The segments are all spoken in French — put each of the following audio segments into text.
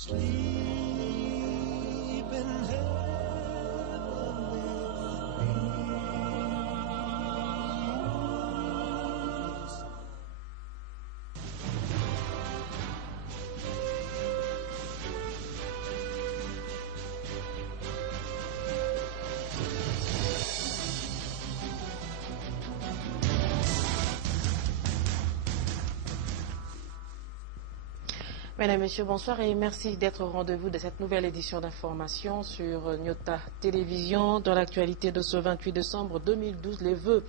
Sleep in heavenly peace. Mesdames, Messieurs, bonsoir et merci d'être au rendez-vous de cette nouvelle édition d'information sur Nyota Télévision. Dans l'actualité de ce 28 décembre 2012, les vœux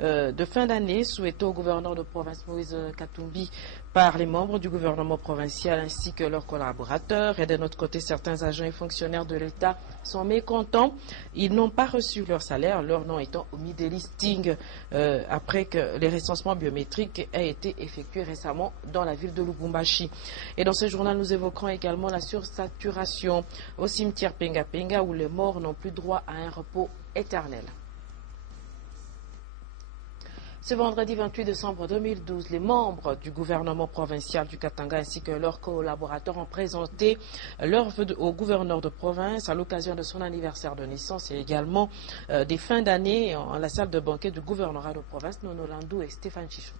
de fin d'année souhaités au gouverneur de province Moïse Katumbi par les membres du gouvernement provincial ainsi que leurs collaborateurs. Et de notre côté, certains agents et fonctionnaires de l'État sont mécontents. Ils n'ont pas reçu leur salaire, leur nom étant omis des listings après que les recensements biométriques aient été effectués récemment dans la ville de Lubumbashi. Et dans ce journal, nous évoquerons également la sursaturation au cimetière Penga Penga où les morts n'ont plus droit à un repos éternel. Ce vendredi 28 décembre 2012, les membres du gouvernement provincial du Katanga ainsi que leurs collaborateurs ont présenté leurs vœux au gouverneur de province à l'occasion de son anniversaire de naissance et également des fins d'année en la salle de banquet du gouvernorat de province, Nono Landou et Stéphane Chichou.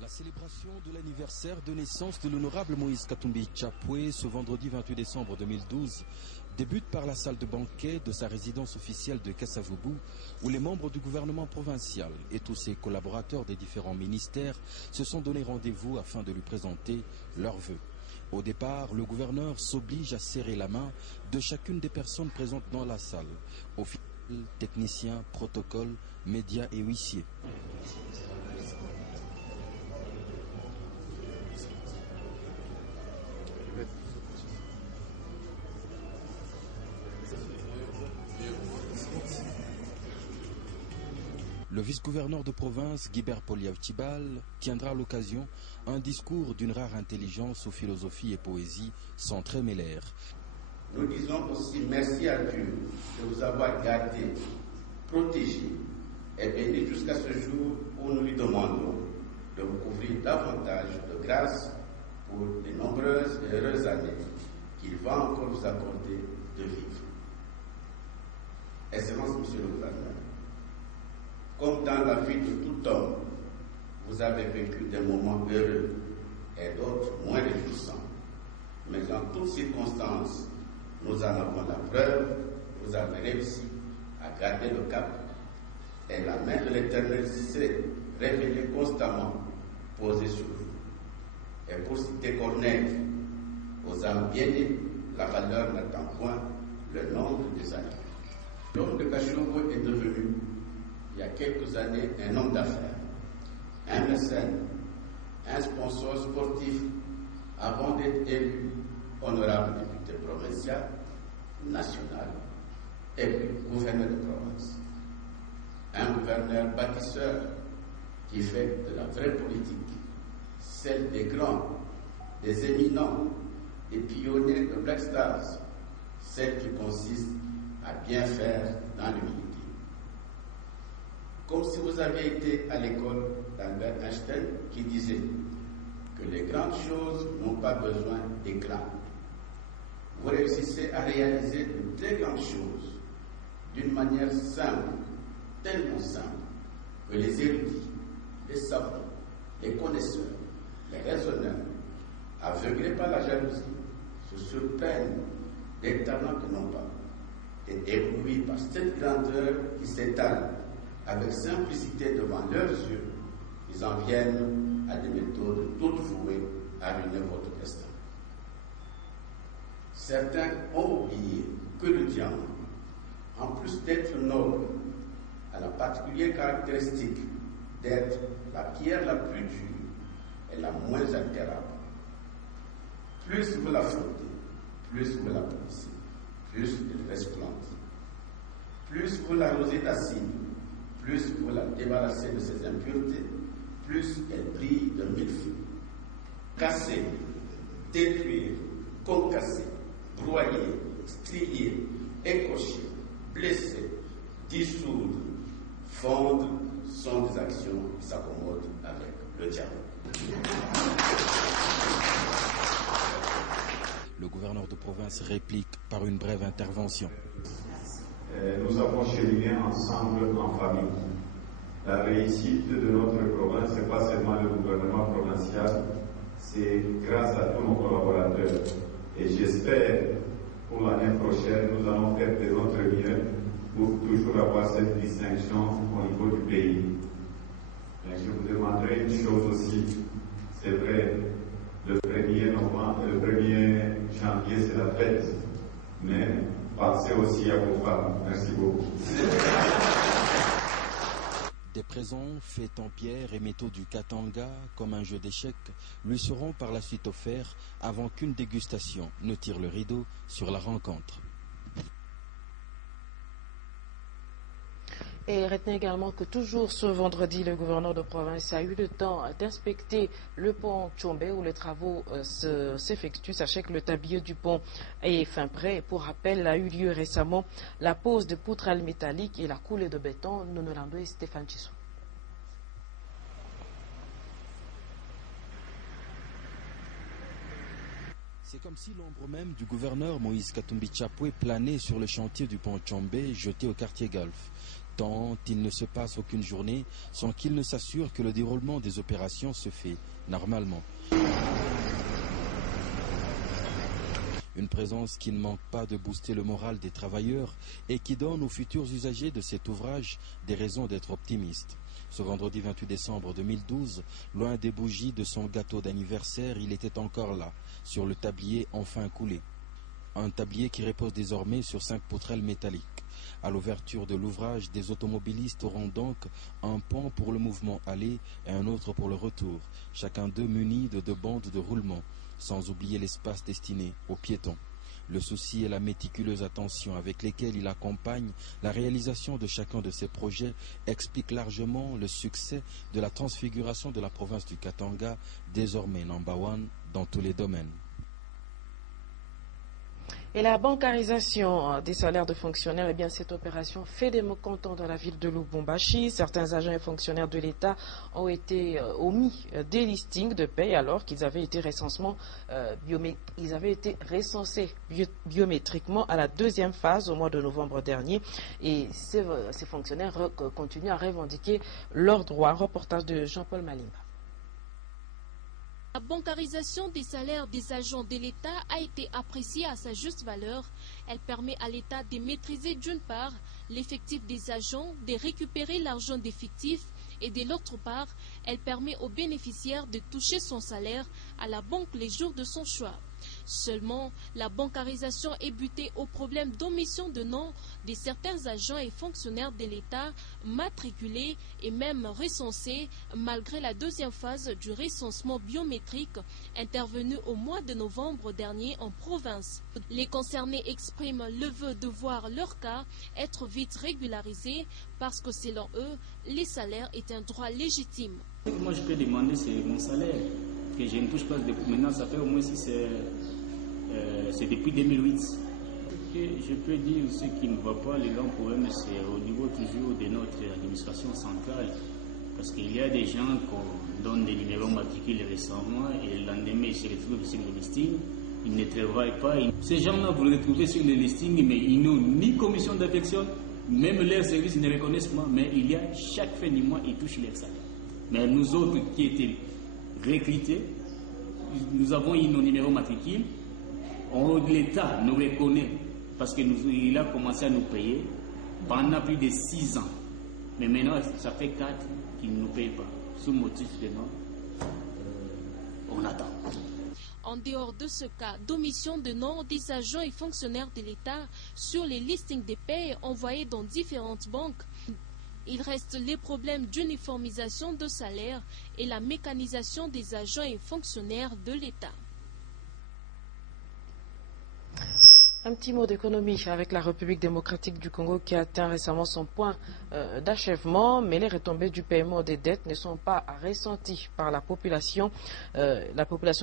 La célébration de l'anniversaire de naissance de l'honorable Moïse Katumbi Chapwe ce vendredi 28 décembre 2012 débute par la salle de banquet de sa résidence officielle de Kasavubu où les membres du gouvernement provincial et tous ses collaborateurs des différents ministères se sont donné rendez-vous afin de lui présenter leurs vœux. Au départ, le gouverneur s'oblige à serrer la main de chacune des personnes présentes dans la salle, officiels, techniciens, protocoles, médias et huissiers. Le vice-gouverneur de province, Guibert Poliavtibal, tiendra à l'occasion un discours d'une rare intelligence aux philosophies et poésies sans trémélère. Nous disons aussi merci à Dieu de vous avoir gardé, protégé et béni jusqu'à ce jour où nous lui demandons de vous couvrir davantage de grâce pour les nombreuses et heureuses années qu'il va encore vous accorder de vivre. Excellence, Monsieur le gouverneur, comme dans la vie de tout homme, vous avez vécu des moments heureux et d'autres moins réjouissants. Mais en toutes circonstances, nous en avons la preuve, vous avez réussi à garder le cap et la main de l'Éternel s'est révélée constamment posée sur vous. Et pour citer Corneille, aux âmes bien-nées, la valeur n'attend point le nombre des années. L'homme de Kashogo est devenu, il y a quelques années, un homme d'affaires, un mécène, un sponsor sportif, avant d'être élu honorable député provincial, national, et puis gouverneur de province. Un gouverneur bâtisseur qui fait de la vraie politique, celle des grands, des éminents, des pionniers de Black Stars, celle qui consiste à bien faire dans l'humilité. Comme si vous aviez été à l'école d'Albert Einstein qui disait que les grandes choses n'ont pas besoin d'éclat. Vous réussissez à réaliser de très grandes choses d'une manière simple, tellement simple, que les érudits, les savants, les connaisseurs, les raisonneurs, aveuglés par la jalousie, se surprennent des talents que n'ont pas, et éblouis par cette grandeur qui s'étale avec simplicité devant leurs yeux, ils en viennent à des méthodes toutes vouées à ruiner votre destin. Certains ont oublié que le diamant, en plus d'être noble, a la particulière caractéristique d'être la pierre la plus dure et la moins altérable. Plus vous la frottez, plus vous la polissez, plus elle resplendit. Plus vous l'arrosez d'acide, plus vous la débarrassez de ses impuretés, plus elle brille de mille feux. Casser, détruire, concasser, broyer, strier, écorcher, blesser, dissoudre, fondre sont des actions qui s'accommodent avec le diable. Le gouverneur de province réplique par une brève intervention. Nous avons cheminé ensemble en famille. La réussite de notre province, ce n'est pas seulement le gouvernement provincial, c'est grâce à tous nos collaborateurs. Et j'espère, pour l'année prochaine, nous allons faire de notre mieux pour toujours avoir cette distinction au niveau du pays. Mais je vous demanderai une chose aussi. C'est vrai, le 1er janvier, c'est la fête. Mais pensez aussi à vos femmes. Merci beaucoup. Des présents faits en pierre et métaux du Katanga, comme un jeu d'échecs, lui seront par la suite offerts avant qu'une dégustation ne tire le rideau sur la rencontre. Et retenez également que toujours ce vendredi, le gouverneur de province a eu le temps d'inspecter le pont Tchombe où les travaux s'effectuent. Sachez que le tablier du pont est fin prêt. Pour rappel, a eu lieu récemment la pose de poutrelles métalliques et la coulée de béton. Nonolando et Stéphane Chissou. C'est comme si l'ombre même du gouverneur Moïse Katumbi Chapwe planait sur le chantier du pont Tchombe jeté au quartier Golfe. Tant il ne se passe aucune journée sans qu'il ne s'assure que le déroulement des opérations se fait normalement. Une présence qui ne manque pas de booster le moral des travailleurs et qui donne aux futurs usagers de cet ouvrage des raisons d'être optimistes. Ce vendredi 28 décembre 2012, loin des bougies de son gâteau d'anniversaire, il était encore là, sur le tablier enfin coulé. Un tablier qui repose désormais sur 5 poutrelles métalliques. À l'ouverture de l'ouvrage, des automobilistes auront donc un pont pour le mouvement aller et un autre pour le retour, chacun d'eux muni de 2 bandes de roulement, sans oublier l'espace destiné aux piétons. Le souci et la méticuleuse attention avec lesquels il accompagne la réalisation de chacun de ces projets expliquent largement le succès de la transfiguration de la province du Katanga, désormais number one dans tous les domaines. Et la bancarisation des salaires de fonctionnaires, eh bien, cette opération fait des mécontents dans la ville de Lubumbashi. Certains agents et fonctionnaires de l'État ont été omis des listings de paie alors qu'ils avaient été recensés biométriquement à la 2e phase au mois de novembre dernier. Et ces fonctionnaires continuent à revendiquer leurs droits. Reportage de Jean-Paul Malimba. La bancarisation des salaires des agents de l'État a été appréciée à sa juste valeur. Elle permet à l'État de maîtriser d'une part l'effectif des agents, de récupérer l'argent des fictifs et de l'autre part, elle permet aux bénéficiaires de toucher son salaire à la banque les jours de son choix. Seulement, la bancarisation est butée au problème d'omission de nom de certains agents et fonctionnaires de l'État matriculés et même recensés malgré la 2e phase du recensement biométrique intervenu au mois de novembre dernier en province. Les concernés expriment le vœu de voir leur cas être vite régularisé parce que selon eux, les salaires est un droit légitime. Moi je peux demander c'est mon salaire que je ne touche pas depuis maintenant, ça fait au moins si c'est depuis 2008. Je peux dire ce qui ne va pas, le grand problème c'est au niveau toujours de notre administration centrale. Parce qu'il y a des gens qu'on donne des numéros matricules récemment et le lendemain ils se retrouvent sur le listing, ils ne travaillent pas. Ces gens-là, vous les retrouvez sur le listing, mais ils n'ont ni commission d'affection, même leurs services ne reconnaissent pas, mais il y a chaque fin du mois, ils touchent leur salaire. Mais nous autres qui étaient recrutés, nous avons eu nos numéros matricules, l'État nous reconnaît parce qu'il a commencé à nous payer pendant plus de 6 ans. Mais maintenant, ça fait 4 qu'il ne nous paye pas. Sous motif de non, on attend. En dehors de ce cas d'omission de nom des agents et fonctionnaires de l'État sur les listings des paies envoyés dans différentes banques, il reste les problèmes d'uniformisation de salaire et la mécanisation des agents et fonctionnaires de l'État. Un petit mot d'économie avec la République démocratique du Congo qui a atteint récemment son point d'achèvement, mais les retombées du paiement des dettes ne sont pas ressenties par la population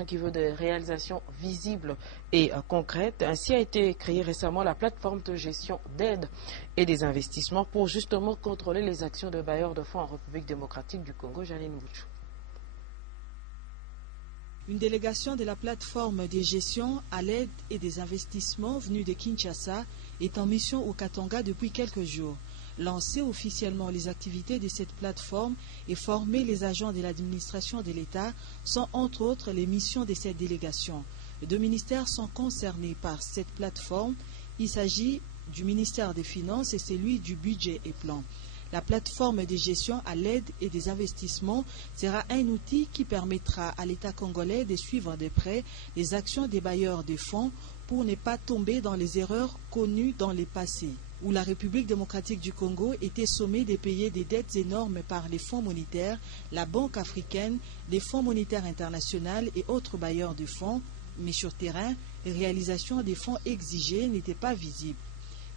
qui veut des réalisations visibles et concrètes. Ainsi a été créée récemment la plateforme de gestion d'aide et des investissements pour justement contrôler les actions de bailleurs de fonds en République démocratique du Congo. Janine Mouchou. Une délégation de la plateforme de gestion à l'aide et des investissements venue de Kinshasa est en mission au Katanga depuis quelques jours. Lancer officiellement les activités de cette plateforme et former les agents de l'administration de l'État sont entre autres les missions de cette délégation. Les deux ministères sont concernés par cette plateforme. Il s'agit du ministère des Finances et celui du Budget et Plan. La plateforme de gestion à l'aide et des investissements sera un outil qui permettra à l'État congolais de suivre de près les actions des bailleurs de fonds pour ne pas tomber dans les erreurs connues dans le passé, où la République démocratique du Congo était sommée de payer des dettes énormes par les fonds monétaires, la Banque africaine, les fonds monétaires internationaux et autres bailleurs de fonds. Mais sur terrain, les réalisations des fonds exigés n'étaient pas visibles.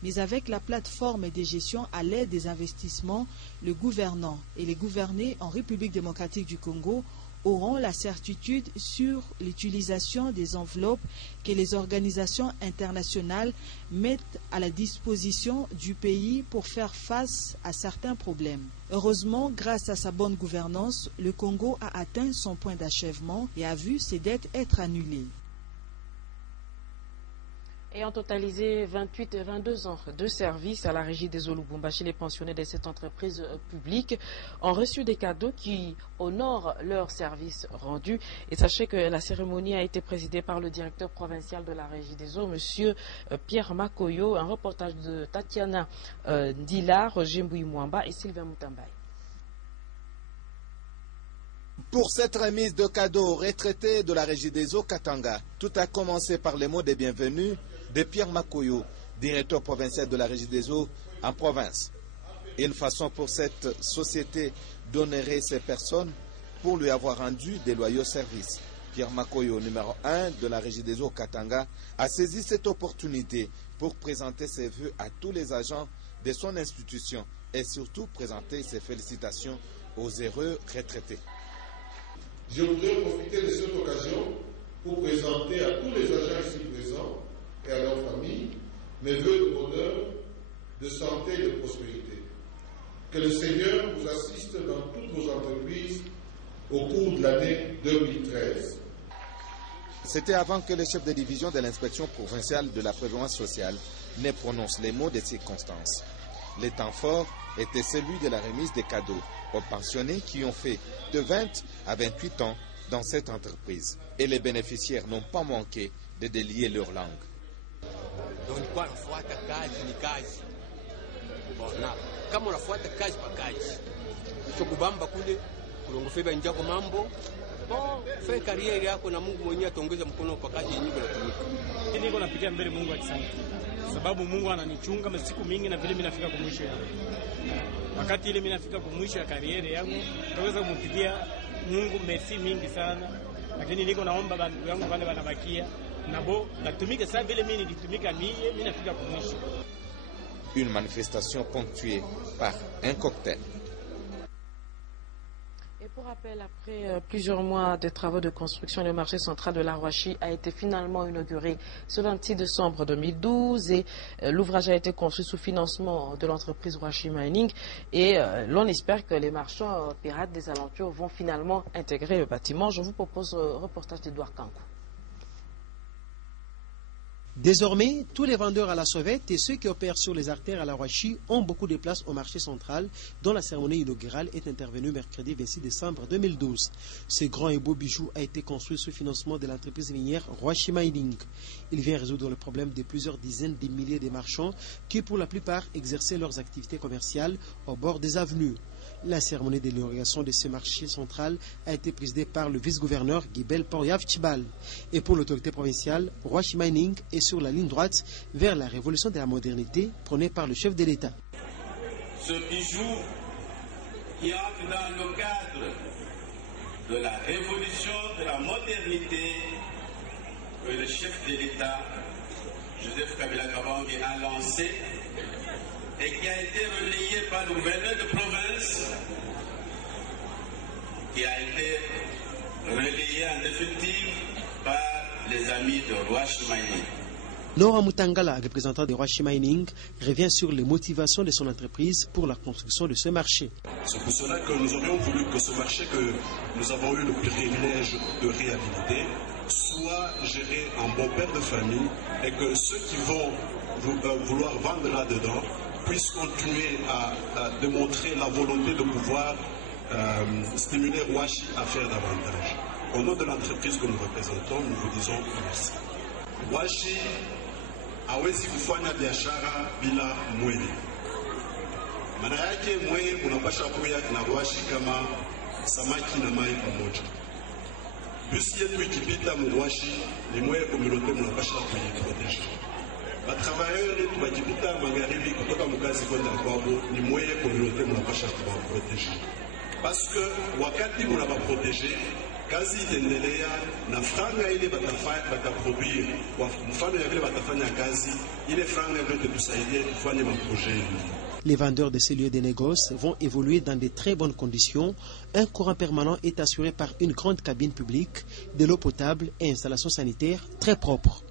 Mais avec la plateforme de gestion à l'aide des investissements, le gouvernant et les gouvernés en République démocratique du Congo auront la certitude sur l'utilisation des enveloppes que les organisations internationales mettent à la disposition du pays pour faire face à certains problèmes. Heureusement, grâce à sa bonne gouvernance, le Congo a atteint son point d'achèvement et a vu ses dettes être annulées. Ayant totalisé 28 et 22 ans de service à la régie des eaux Lubumbashi, les pensionnés de cette entreprise publique ont reçu des cadeaux qui honorent leur service rendu. Et sachez que la cérémonie a été présidée par le directeur provincial de la régie des eaux, M. Pierre Makoyo. Un reportage de Tatiana Ndila, Roger Mbouimouamba et Sylvain Moutambaye. Pour cette remise de cadeaux aux retraités de la régie des eaux Katanga, tout a commencé par les mots de bienvenue de Pierre Makoyo, directeur provincial de la régie des eaux en province. Une façon pour cette société d'honorer ces personnes pour lui avoir rendu des loyaux services. Pierre Makoyo, numéro 1 de la régie des eaux Katanga, a saisi cette opportunité pour présenter ses vœux à tous les agents de son institution et surtout présenter ses félicitations aux heureux retraités. Je voudrais profiter de cette occasion pour présenter à tous les agents ici présents et à leurs familles mes vœux de bonheur, de santé et de prospérité. Que le Seigneur vous assiste dans toutes vos entreprises au cours de l'année 2013. C'était avant que le chef de division de l'inspection provinciale de la prévoyance sociale ne prononce les mots de circonstances. Le temps fort était celui de la remise des cadeaux aux pensionnés qui ont fait de 20 à 28 ans dans cette entreprise. Et les bénéficiaires n'ont pas manqué de délier leur langue. Donc nilikuwa nafuata kazi ni kazi. Bona kama unafuata kazi pa kazi. Ukubamba kule kulongofeba njako mambo. Fe kariere yako na Mungu mwenyewe ataongeza mkono kwa kazi yenyewe unatumika. Niko napigia mbele Mungu akisante. Sababu Mungu ananichunga masiku mingi na vile mimi nafika kwa mwisho yangu. Wakati ile mimi nafika kwa mwisho ya kariere yangu, naweza kumpigia Mungu merci mingi sana. Lakini niko naomba bandu yangu wale wanabakia nabo natumike saa vile mimi nilitumika mimi nafika kwa mwisho. Une manifestation ponctuée par un cocktail. Et pour rappel, après plusieurs mois de travaux de construction, le marché central de la Rouachi a été finalement inauguré ce 26 décembre 2012 et l'ouvrage a été construit sous financement de l'entreprise Rouachi Mining et l'on espère que les marchands pirates des alentours vont finalement intégrer le bâtiment. Je vous propose un reportage d'Edouard Kankou. Désormais, tous les vendeurs à la sauvette et ceux qui opèrent sur les artères à la Rouachi ont beaucoup de place au marché central, dont la cérémonie inaugurale est intervenue mercredi 26 décembre 2012. Ce grand et beau bijou a été construit sous financement de l'entreprise minière Rouachi Mining. Il vient résoudre le problème de plusieurs dizaines de milliers de marchands qui, pour la plupart, exerçaient leurs activités commerciales au bord des avenues. La cérémonie d'inauguration de ce marché central a été présidée par le vice-gouverneur Guibel Poriav Chibal. Et pour l'autorité provinciale, Rouachi Mining est sur la ligne droite vers la révolution de la modernité prônée par le chef de l'État. Ce bijou qui entre dans le cadre de la révolution de la modernité que le chef de l'État, Joseph Kabila Kabange, a lancé et qui a été relayé par le gouverneur de province, qui a été relayé en définitive par les amis de Rouachi Mining. Nora Mutangala, représentant de Rwashi Mining, revient sur les motivations de son entreprise pour la construction de ce marché. C'est pour cela que nous aurions voulu que ce marché que nous avons eu le privilège de réhabiliter soit géré en bon père de famille et que ceux qui vont vouloir vendre là-dedans puissent continuer à démontrer la volonté de pouvoir stimuler Rwashi à faire davantage. Au nom de l'entreprise que nous représentons, nous vous disons merci. Rwashi hawezi kufanya biashara bila mwele. Maana yake mwele unapasha kuya na Rwashi kama samaki na mai pamoja. Bisi yetu ikipita Rwashi ni mwele komunote mnapasha kuiproteje. Batravailleurs yetu bakipita magharibi kutoka mkazi kwenda kwabo ni mwele komunote mnapasha kuwaproteje. Parce que wakati mnabaproteje kazi itaendelea na franga ile bataproduire mfano ya vile batafanya kazi ile franga yote tusaidie tufanye maprojet. Les vendeurs de ces lieux de négoce vont évoluer dans de très bonnes conditions. Un courant permanent est assuré par une grande cabine publique, de l'eau potable et installations sanitaires très propres.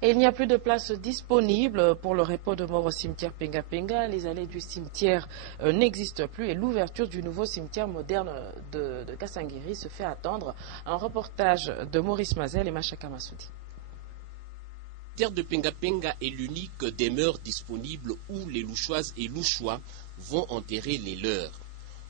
Et il n'y a plus de place disponible pour le repos de mort au cimetière Penga Penga. Les allées du cimetière n'existent plus et l'ouverture du nouveau cimetière moderne de Kasangiri se fait attendre. Un reportage de Maurice Mazel et Machaka Massoudi. Le cimetière de Penga Penga est l'unique demeure disponible où les Louchoises et Louchois vont enterrer les leurs.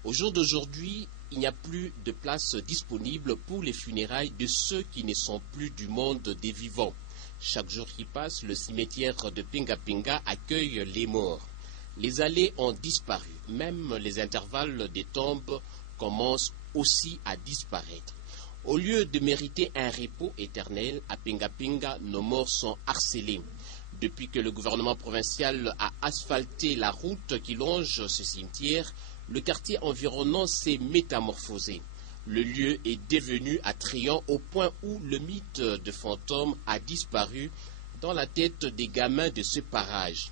Au jour d'aujourd'hui, il n'y a plus de place disponible pour les funérailles de ceux qui ne sont plus du monde des vivants. Chaque jour qui passe, le cimetière de Penga Penga accueille les morts. Les allées ont disparu. Même les intervalles des tombes commencent aussi à disparaître. Au lieu de mériter un repos éternel, à Penga Penga, nos morts sont harcelés. Depuis que le gouvernement provincial a asphalté la route qui longe ce cimetière, le quartier environnant s'est métamorphosé. Le lieu est devenu attrayant au point où le mythe de fantôme a disparu dans la tête des gamins de ce parage.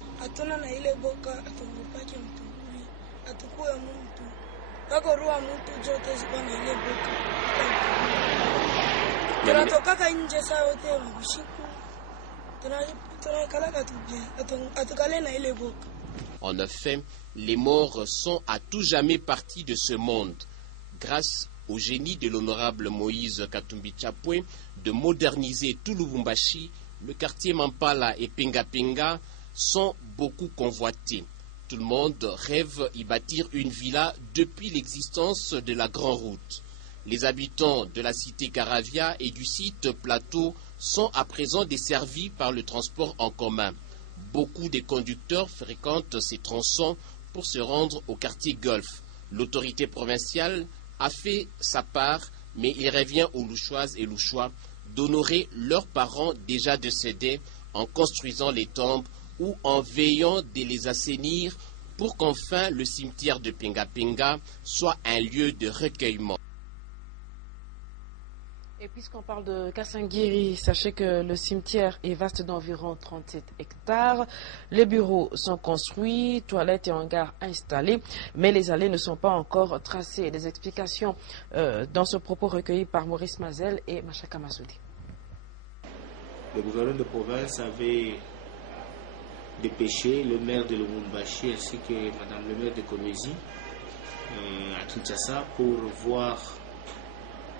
En effet, les morts sont à tout jamais partis de ce monde. Grâce au génie de l'honorable Moïse Katumbi Chapwe de moderniser tout Lubumbashi, le quartier Mampala et Penga Penga sont beaucoup convoités. Tout le monde rêve y bâtir une villa depuis l'existence de la Grande Route. Les habitants de la cité Caravia et du site Plateau sont à présent desservis par le transport en commun. Beaucoup de conducteurs fréquentent ces tronçons pour se rendre au quartier Golfe. L'autorité provinciale a fait sa part, mais il revient aux Louchoises et Louchois d'honorer leurs parents déjà décédés en construisant les tombes ou en veillant de les assainir pour qu'enfin le cimetière de Penga Penga soit un lieu de recueillement. Et puisqu'on parle de Kasangiri, sachez que le cimetière est vaste d'environ 37 hectares. Les bureaux sont construits, toilettes et hangars installés, mais les allées ne sont pas encore tracées. Des explications dans ce propos recueilli par Maurice Mazel et Machaka Massoudi. Le gouverneur de province avait dépêché le maire de Lubumbashi ainsi que madame le maire de Kolwezi à Kinshasa pour voir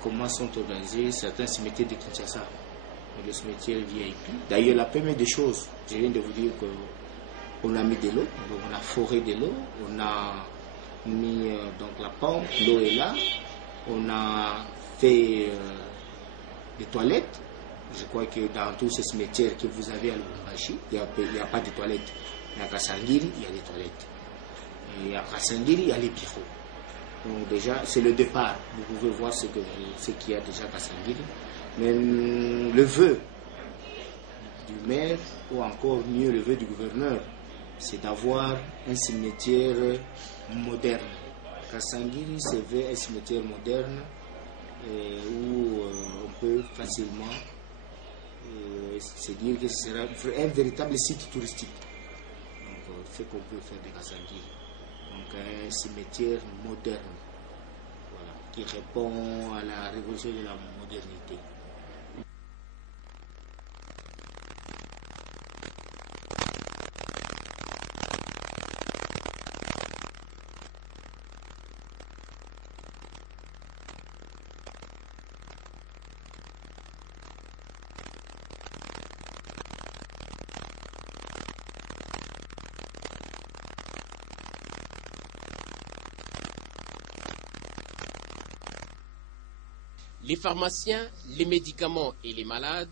comment sont organisés certains cimetières de Kinshasa, le cimetière VIP. D'ailleurs, la première des choses, je viens de vous dire qu'on a mis de l'eau, on a foré de l'eau, on a mis donc la pompe, l'eau est là, on a fait des toilettes. Je crois que dans tous ces cimetières que vous avez à Lubumbashi, il n'y a pas de toilettes. Mais à Kasangiri, il y a des toilettes. Et à Kasangiri, il y a les bureaux. Donc déjà, c'est le départ. Vous pouvez voir ce qu'il y a déjà à Kasangiri. Mais le vœu du maire, ou encore mieux le vœu du gouverneur, c'est d'avoir un cimetière moderne. Kasangiri, c'est un cimetière moderne où on peut facilement se dire que ce sera un véritable site touristique. Donc, ce qu'on peut faire de Kasangiri. Donc un cimetière moderne, voilà, qui répond à la révolution de la modernité. Les pharmaciens, les médicaments et les malades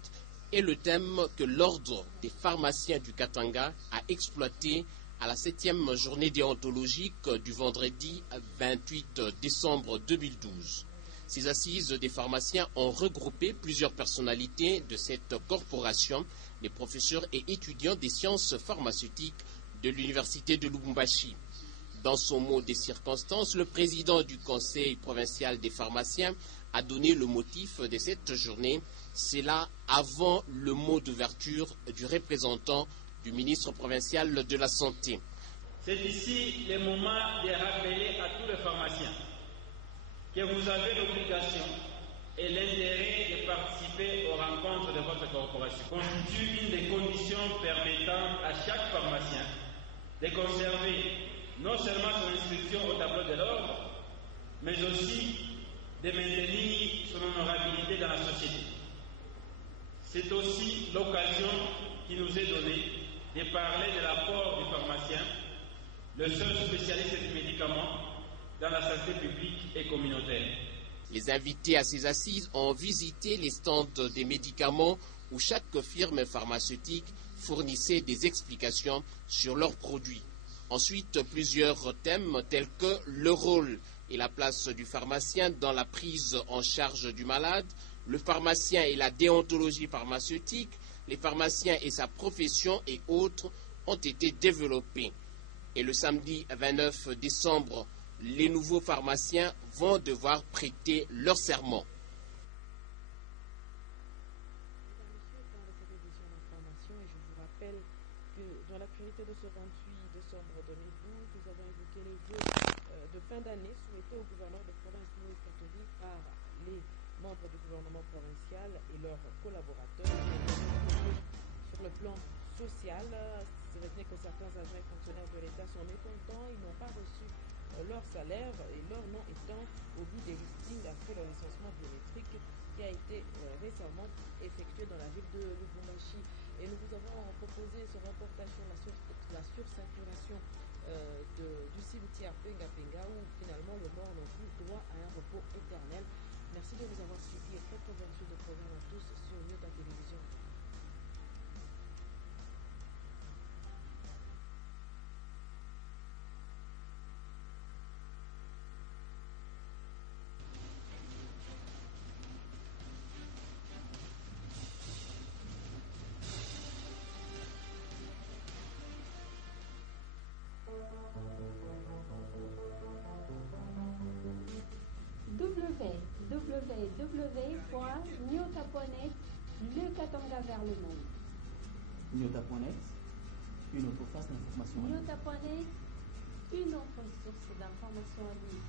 est le thème que l'Ordre des pharmaciens du Katanga a exploité à la 7e journée déontologique du vendredi 28 décembre 2012. Ces assises des pharmaciens ont regroupé plusieurs personnalités de cette corporation, les professeurs et étudiants des sciences pharmaceutiques de l'Université de Lubumbashi. Dans son mot des circonstances, le président du Conseil provincial des pharmaciens a donné le motif de cette journée. C'est là avant le mot d'ouverture du représentant du ministre provincial de la Santé. C'est ici le moment de rappeler à tous les pharmaciens que vous avez l'obligation et l'intérêt de participer aux rencontres de votre corporation. Constitue une des conditions permettant à chaque pharmacien de conserver non seulement son inscription au tableau de l'ordre, mais aussi de maintenir son honorabilité dans la société. C'est aussi l'occasion qui nous est donnée de parler de l'apport du pharmacien, le seul spécialiste du médicament dans la santé publique et communautaire. Les invités à ces assises ont visité les stands des médicaments où chaque firme pharmaceutique fournissait des explications sur leurs produits. Ensuite, plusieurs thèmes tels que le rôle et la place du pharmacien dans la prise en charge du malade, le pharmacien et la déontologie pharmaceutique, les pharmaciens et sa profession et autres ont été développés. Et le samedi 29 décembre, les nouveaux pharmaciens vont devoir prêter leur serment. Dans l'actualité de ce 28 décembre 2012, nous avons évoqué les vœux de fin d'année souhaités au gouverneur de province Moïse Katumbi par les membres du gouvernement provincial et leurs collaborateurs. Sur le plan social, ce n'est que certains agents et fonctionnaires de l'État sont mécontents, ils n'ont pas reçu leur salaire et leur nom étant au bout des listings après le licenciement biométrique qui a été récemment effectué dans la ville de Lubumbashi. Et nous vous avons proposé ce reportage sur la sursaturation du cimetière Penga Penga où finalement le mort n'a plus droit à un repos éternel. Merci de nous avoir suivis et très bonne suite de programme à tous sur Nyota Télévision. www.nyota.net, le Katanga vers le monde. Nyota.net, une autre face d'information. Nyota.net, une autre source d'information en ligne.